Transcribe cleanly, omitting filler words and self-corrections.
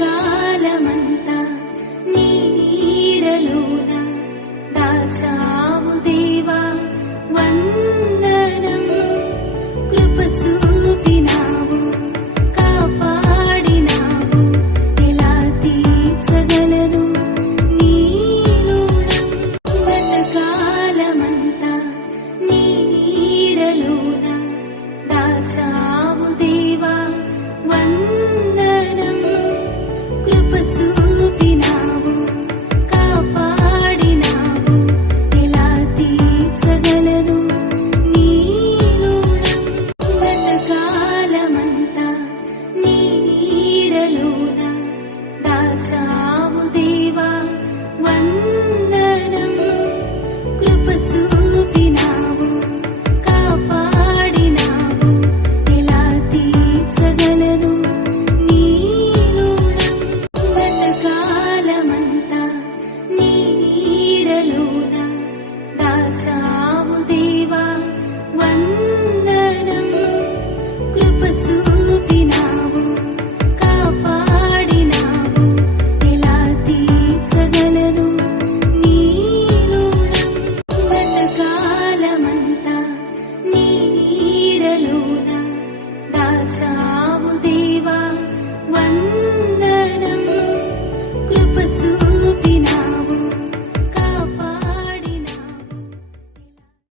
కాలమంతా నీ నీడలోన దాచావు దేవా వందనం. కృప చూపినావు, కాపాడినావు, ఎలా తీర్చగలను నీ రుణం. కాలమంతా నీ నీడలోన దాచావు దేవా వందనం. కృప చూపినావు, కాపాడినావు, ఎలా తీర్చగలను నీ రుణం. కాలమంతా నీ నీడలోన దాచావు